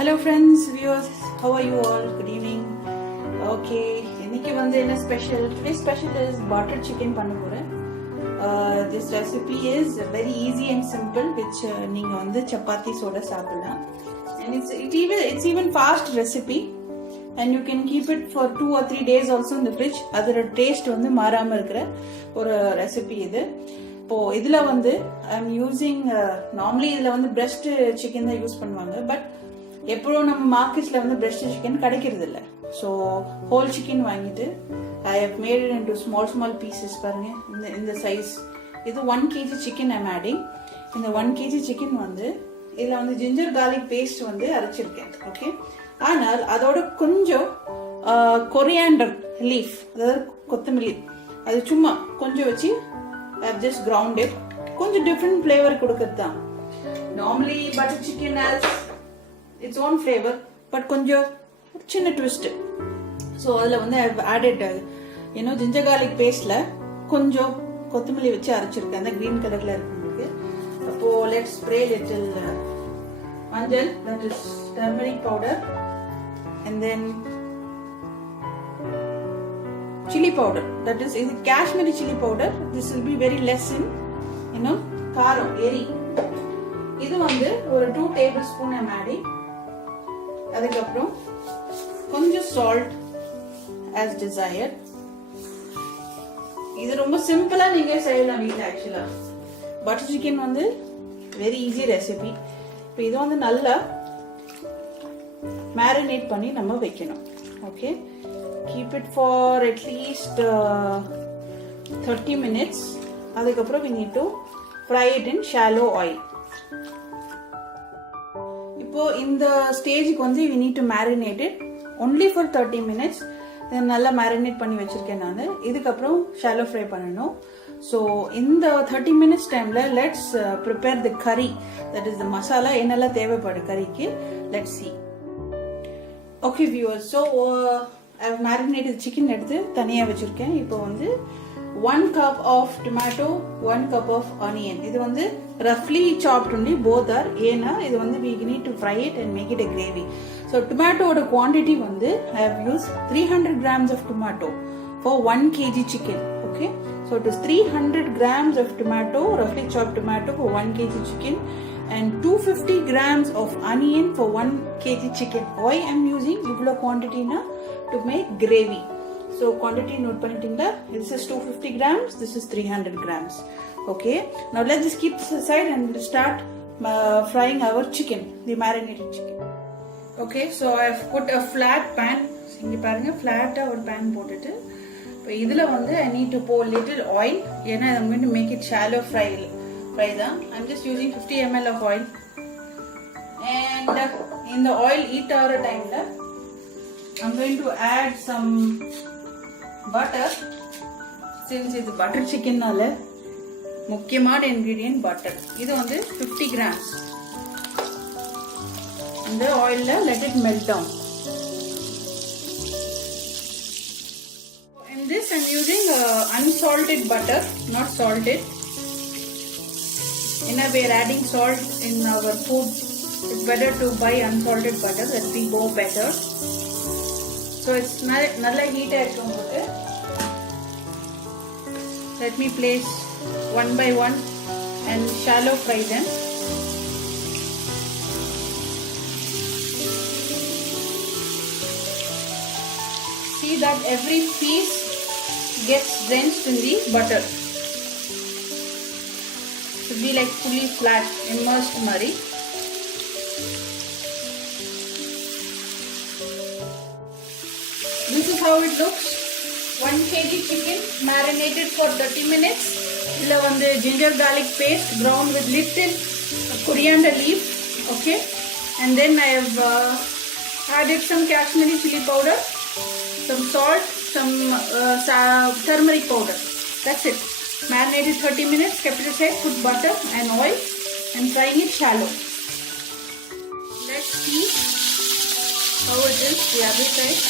Hello friends, viewers, how are you all? Good evening. Okay, இன்னைக்கு வந்து என்ன special? Today's special is butter chicken பண்ண போறேன். This recipe is very easy and simple, which நீங்க வந்து சப்பாத்தி சோட சாப்பிடலாம். And it's even fast recipe, and you can keep it for 2 or 3 days also in the fridge. அதோட டேஸ்ட் வந்து மாறாம இருக்கிற ஒரு ரெசிபி இது. இப்போ இதுல வந்து ஐம் யூசிங் நார்மலி இதுல வந்து பிரஸ்ட் சிக்கன் தான் யூஸ் பண்ணுவாங்க, பட் எப்பவும் நம்ம மார்க்கெட்ல வந்து பிரஸ்ட் சிக்கன் கிடைக்கிறது இல்லை. ஸோ ஹோல் சிக்கன் வாங்கிட்டு I have made it into small pieces. பாருங்க, இந்த சைஸ் இது 1 kg சிக்கன் ஐம் ஆடிங். இந்த 1 kg சிக்கன் வந்து இதுல வந்து ஜிஞ்சர் கார்லிக் பேஸ்ட் வந்து அரைச்சிருக்கேன். ஓகே, ஆனால் அதோட கொஞ்சம் கொரியாண்டர் லீஃப், அதாவது கொத்தமல்லி, அது சும்மா கொஞ்சம் வச்சு ஜஸ்ட் கிரவுண்டட், கொஞ்சம் டிஃப்ரெண்ட் ஃபிளேவர் கொடுக்கறது தான். Normally butter chicken has its own flavour, but கொஞ்சம் சின்ன ட்விஸ்ட். ஸோ அதில் வந்து ஐ ஆடட் ஜிஞ்சர் கார்லிக் பேஸ்ட்ல கொஞ்சம் கொத்தமல்லி வச்சு அரைச்சிருக்கேன், அந்த கிரீன் கலர்ல இருக்கு. அப்போ லெட்ஸ் ஸ்ப்ரே லிட்டில் மஞ்சள், that is turmeric powder, and then chili powder, that is Kashmiri chili powder. This will be very less in காரம் எரி. இது வந்து ஒரு 2 tablespoon I'm adding. அதுக்கப்புறம் கொஞ்சம் salt as desired. இது ரொம்ப சிம்பிளா நீங்க செய்யலாம் வீட்ல. ஆக்சுவலா பட்டர் சிக்கன் வந்து வெரி ஈஸி ரெசிபி. இப்போ இது வந்து நல்லா மேரினேட் பண்ணி நம்ம வைக்கணும். Okay, keep it for at least 30 minutes. அதுக்கப்புறம் we need to fry it in shallow oil. இப்போ இந்த ஸ்டேஜுக்கு வந்து we need to marinate it only for 30 minutes. நல்லா மேரினேட் பண்ணி வச்சிருக்கேன் நான். இதுக்கப்புறம் ஷாலோ ஃப்ரை பண்ணணும். ஸோ இந்த 30 minutes டைம்ல லெட்ஸ் ப்ரிப்பேர் தி கறி, தட் இஸ் த மசாலா. என்னெல்லாம் தேவைப்படும் கறிக்கு, let's see. Okay viewers, so I have marinated chicken எடுத்து தனியா வச்சிருக்கேன். இப்போ வந்து 1 cup of tomato, 1 cup of onion. இது வந்து roughly chopped only, both are. ஏன்னா இது வந்து we need to fry it and make it a gravy. So tomato ஓட quantity வந்து I have used 300 grams of tomato for 1 kg chicken. Okay, so it is 300 grams of tomato, roughly chopped tomato for 1 kg chicken, and 250 grams of onion for 1 kg chicken. Why I am using இவ்வளோ quantity na to make gravy. So quantity note பண்ணிட்டீங்களா? This is 250 grams, this is 300 grams. Okay, now let's just keep this aside and start frying our chicken, the marinated chicken. Okay, so I have put a flat pan. இங்க பாருங்க, flat ஒரு pan போட்டுட்டு இப்போ இதுல வந்து I need to pour little oil. ஏன்னா I'm going to make it shallow fry தான். I'm just using 50 ml of oil. And in the oil heat ஆகிற டைம்ல I'm going to add some butter. Since இது butter chicken நால முக்கியமான ingredient butter. இது வந்து 50 grams. இந்த oilல let it melt down. In this I'm using unsalted butter, not salted. We are adding salt in our food. It's better to buy unsalted butter, that will go better. So it's nalla heat aayirukku. Let me place one by one and shallow fry them. See that every piece gets drenched in the butter. Should be like fully flat, immersed mari. This is how it looks. 1 kg chicken marinated for 30 minutes. Illa vandu ginger garlic paste ground with little coriander leaf. Okay, and then I have added some Kashmiri chili powder, some salt, some turmeric powder. That's it. Marinated 30 minutes, kept it aside, put butter and oil and frying it shallow. Let's see how it is the other side.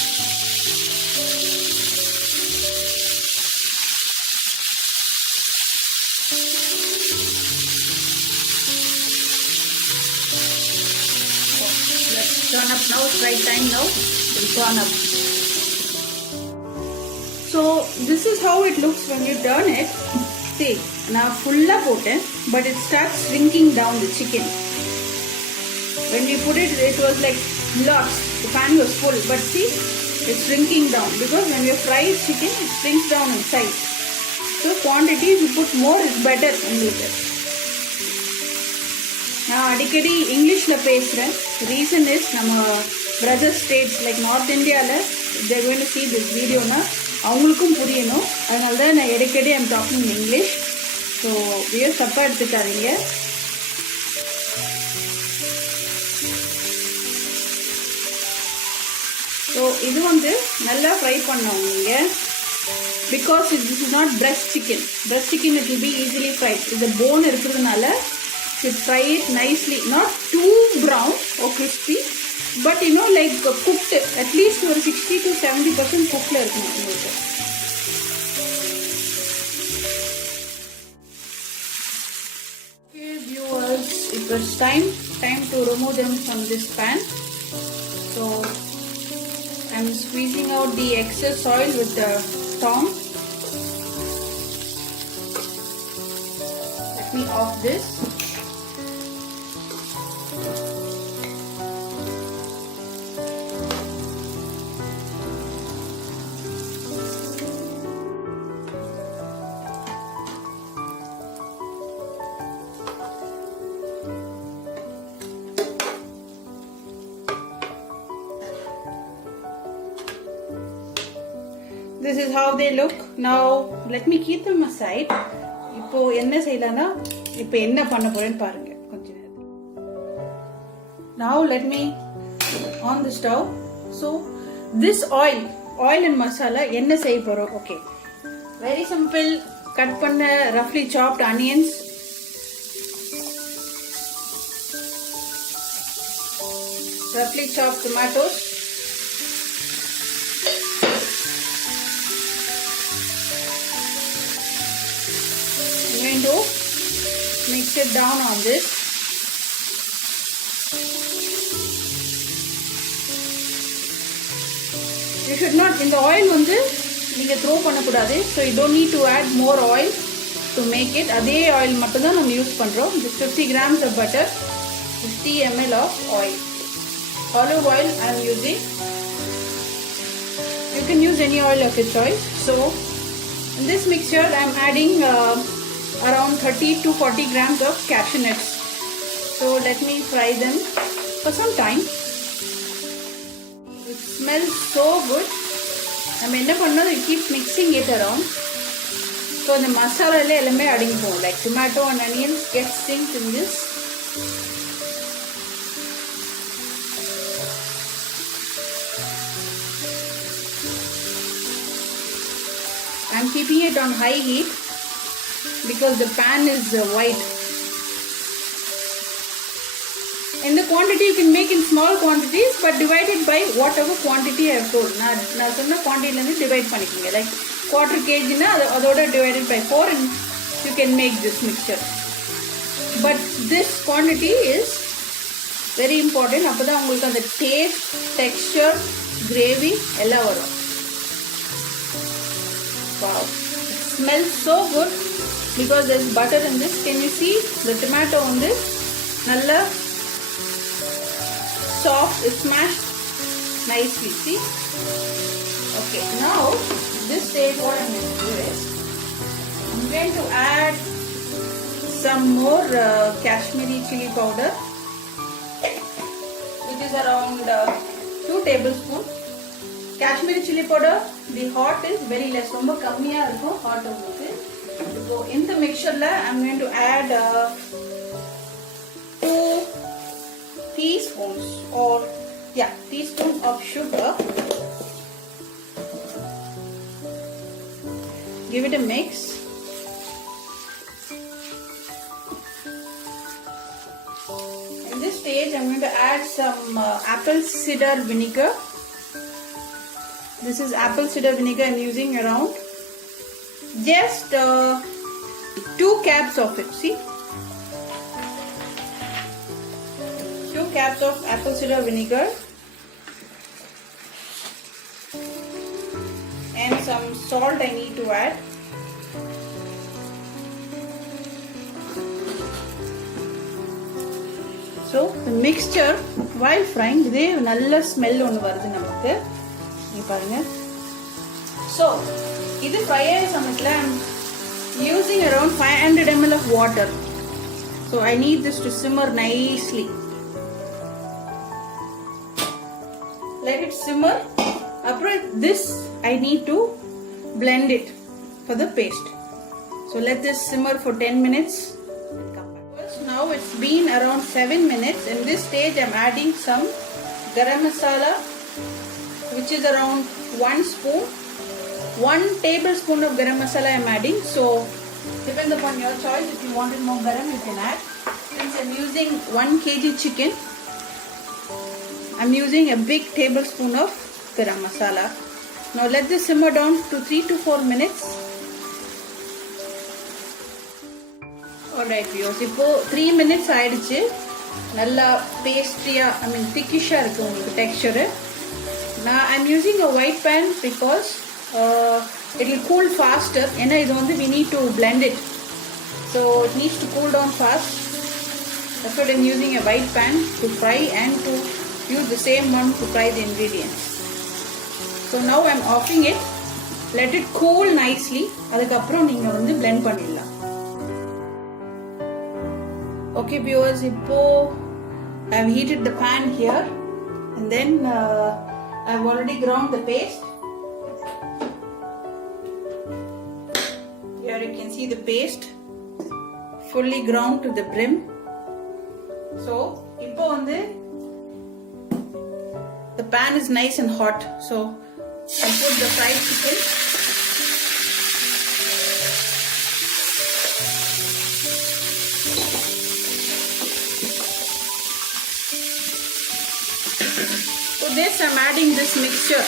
Let's turn up now. It's right time now. It'll turn up. So this is how it looks when you turn it. See, now fulla poten, but it starts shrinking down the chicken. When we put it, it was like lots. The pan was full, but see, it's shrinking down because when you fry chicken, it shrinks down in size. So quantity, if you put more, it's better. Now, adikadi English la pesren. Reason is, nama brother states like North India la, they're going to see this video na. அவங்களுக்கும் புரியணும், அதனால தான் நான் அடிக்கடி I'm talking in English. So views தப்பாக எடுத்துக்காதீங்க. So இது வந்து நல்லா ஃப்ரை பண்ணோம் நீங்கள், because this is not breast chicken. Breast chicken it will be easily fried. இது போன் இருக்கிறதுனால should fry it nicely, not too brown or crispy, but you know like cooked, at least ஒரு 60 to 70% குக்கில் இருக்கணும் உங்களுக்கு. Okay viewers, it was time to remove them from this pan. So I'm squeezing out the excess oil with the tongs. Let me off this. This is how they look. Now let me keep them aside. இப்போ என்ன செய்யலாம்னா, இப்போ என்ன பண்ண போறேன்னு பாருங்க கொஞ்ச நேரம். Now let me on the stove. So this oil and masala என்ன செய்ய போறோம்? Okay, very simple. Cut பண்ண roughly chopped onions, roughly chopped tomatoes, going to mix it down on this. You should not, in the oil வந்து நீங்க throw பண்ணக்கூடாது. So you don't need to add more oil to make it. அதே oil மட்டும் தான் நம்ம யூஸ் பண்றோம். This 50 grams of butter, 50 ml of oil. Olive oil I am using. You can use any oil of your choice. So in this mixture I am adding around 30 to 40 grams of cashew nuts. So let me fry them for some time. It smells so good. நம்ம என்ன பண்ணோம், we keep mixing it around. So the masala எல்லாமே அடங்கி போகும். Like tomato and onions get synced in this. I'm keeping it on high heat because the pan is white. In the quantity you can make in small quantities, but divided by whatever quantity I have told. நான் சொன்ன quantity ல divide பண்ணிக்கங்க. Like quarter kg na அதோட divided by 4 and you can make this mixture. But this quantity is very important. அப்பதான் உங்களுக்கு அந்த taste, texture, gravy எல்லாம் வரும். Wow, it smells so good because there is butter in this. Can you see the tomato on this? Nalla soft, it's smashed nicely. See? Okay, now this stage what I'm going to do is I'm going to add some more Kashmiri chili powder, which is around 2 tablespoons. Kashmiri chili powder, the hot is very less. Romba kammiya irukum hot ungalku. So in the mixture la I'm going to add 2 teaspoons or teaspoons of sugar. Give it a mix. In this stage I'm going to add some apple cider vinegar. This is apple cider vinegar I'm using around just 2 caps of it. See, 2 cups of apple cider vinegar and some salt I need to add. So the mixture while frying இதே நல்ல ஸ்மெல் ஒன்று வருது நமக்கு. நீ பாருங்க. So இது fry ஆகிற சமயத்தில் I'm using around 500 ml of water. So I need this to simmer nicely. Let it simmer. After this I need to blend it for the paste. So let this simmer for 10 minutes. Now it's been around 7 minutes. In this stage I'm adding some garam masala, which is around 1 spoon. 1 tablespoon of garam masala I'm adding. So depends upon your choice. If you wanted more garam, you can add. Since I'm using 1 kg chicken, I'm using a big tablespoon of garam masala. Now let this simmer down to 3 to 4 minutes. Alright viewers, இப்போ 3 minutes ஆயிடுச்சு. நல்லா பேஸ்ட்ரியா, திக்கிஷா இருக்கு உங்களுக்கு டெக்ஸ்சர். நான் I'm using a white pan because it will cool faster. ஏன்னா இது வந்து we need to blend it, so it needs to cool down fast. That's why I'm using a white pan to fry and to use the same one to fry the ingredients. So now I'm offing it. Let it cool nicely. அதுக்கப்புறம் நீங்க வந்து blend பண்ணிடலாம். Okay viewers, இப்போ I've heated the pan here and then I've already ground the paste. Here you can see the paste fully ground to the brim. So இப்போ வந்து the pan is nice and hot, so I put the fried chicken. To this I'm adding this mixture.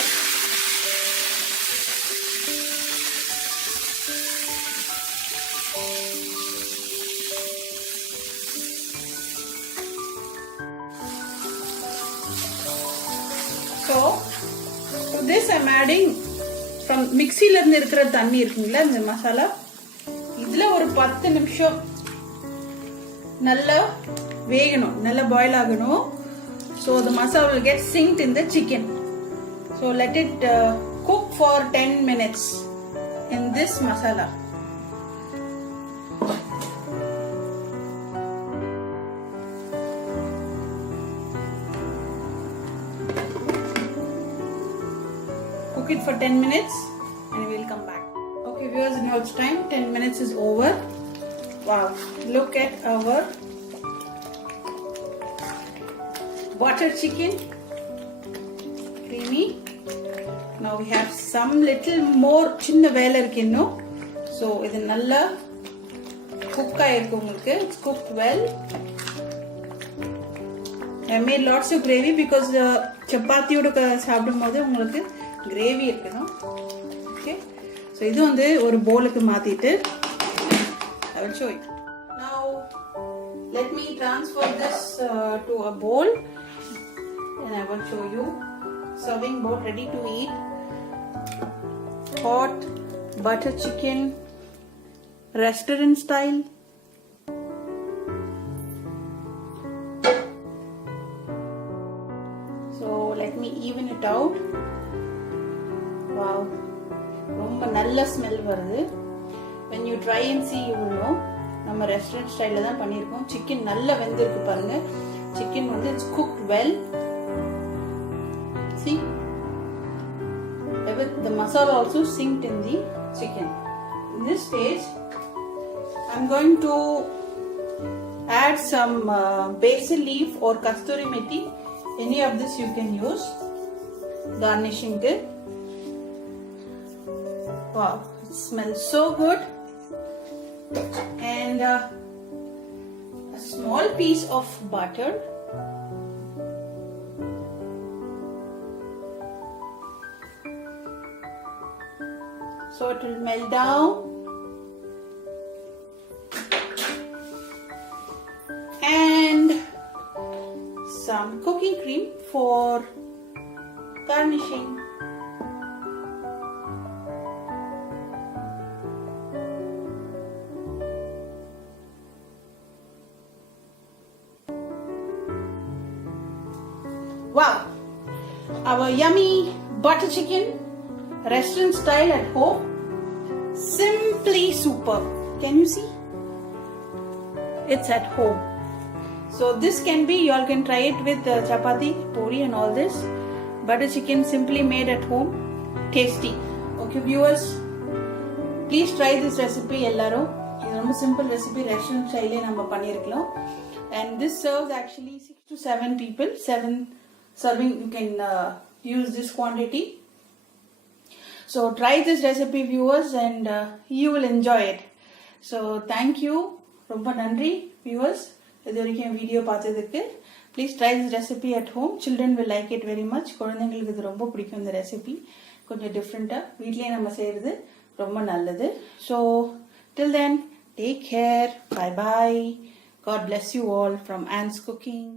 So to this I'm adding from மிக்ஸில இருந்து இருக்கிற தண்ணி இருக்குங்களா, இந்த மசாலா இதுல ஒரு 10 நிமிஷம் நல்லா வேகணும், நல்லா பாயில் ஆகணும். So the masala will get synced in the chicken. So let it cook for 10 minutes in this masala. Cook it for 10 minutes and we'll come back. Okay viewers, now it's time. 10 minutes is over. Wow, look at our butter chicken, creamy. Now we have some little more சின்ன வேலை இருக்கு இன்னும். So இது நல்லா cook ஆயிருக்கு உங்களுக்கு. It's cooked well. I made lots of gravy because சப்பாத்தியோட சாப்பிடும்போது உங்களுக்கு gravy இருக்கணும். Okay. So இது வந்து ஒரு பவுலுக்கு மாத்திட்டு I will show you. Now let me transfer this to a bowl. And I will show you serving bowl ready to eat. Hot butter chicken, restaurant style. So let me even it out. Wow, ரொம்ப நல்ல ஸ்மெல் வருது. When you try and see you will know. நம்ம ரெஸ்டாரண்ட் ஸ்டைல்ல தான் பண்ணிருக்கோம். சிக்கன் நல்லா வெந்திருக்கு பாருங்க. Chicken வந்து it's cooked well. See, the masala also synced in the chicken. In this stage, I'm going to add some basil leaf or kasturi methi. Any of this you can use garnishing it. Wow, it smells so good. And a small piece of butter. So it will melt down. And some cream for garnishing. Wow, our yummy butter chicken, restaurant style at home, simply superb. Can you see? It's at home. So this can be, you all can try it with chapati, puri and all this. Butter chicken simply made at home, tasty. Okay viewers, please try this recipe ellarum. It's a simple recipe, restaurant style நம்ம பண்ணிருக்கலாம். And this serves actually 6 to 7 people. 7 serving, you can use this quantity. So try this recipe viewers, and you will enjoy it. So thank you, ரொம்ப நன்றி viewers, இது வரைக்கும் வீடியோ பார்த்ததுக்கு. Please try this recipe at home. Children will like it very much. குழந்தைங்களுக்கு இது ரொம்ப பிடிக்கும் இந்த ரெசிபி. கொஞ்சம் டிஃப்ரெண்டா வீட்லயே நம்ம செய்யறது ரொம்ப நல்லது. So till then, take care. Bye bye. God bless you all from Anne's Cooking.